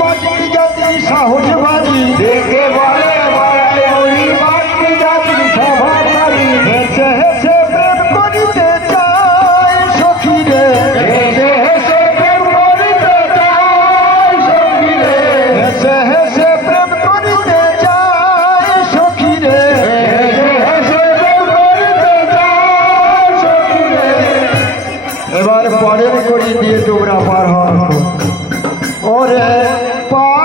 বাজি জাতি সাহস বাজি দেখে বলে বড়াই ওই মাতৃ জাতির সভাকারী হেসে হেসে প্রেম করিতে চায় সখী রে হেসে হেসে প্রেম করিতে চায় সখী রে হেসে হেসে প্রেম করিতে চায় সখী রে হেসে হেসে প্রেম করিতে চায় সখী রে এবার পরের করি দিয়ে তোমরা পার হও ওরে পার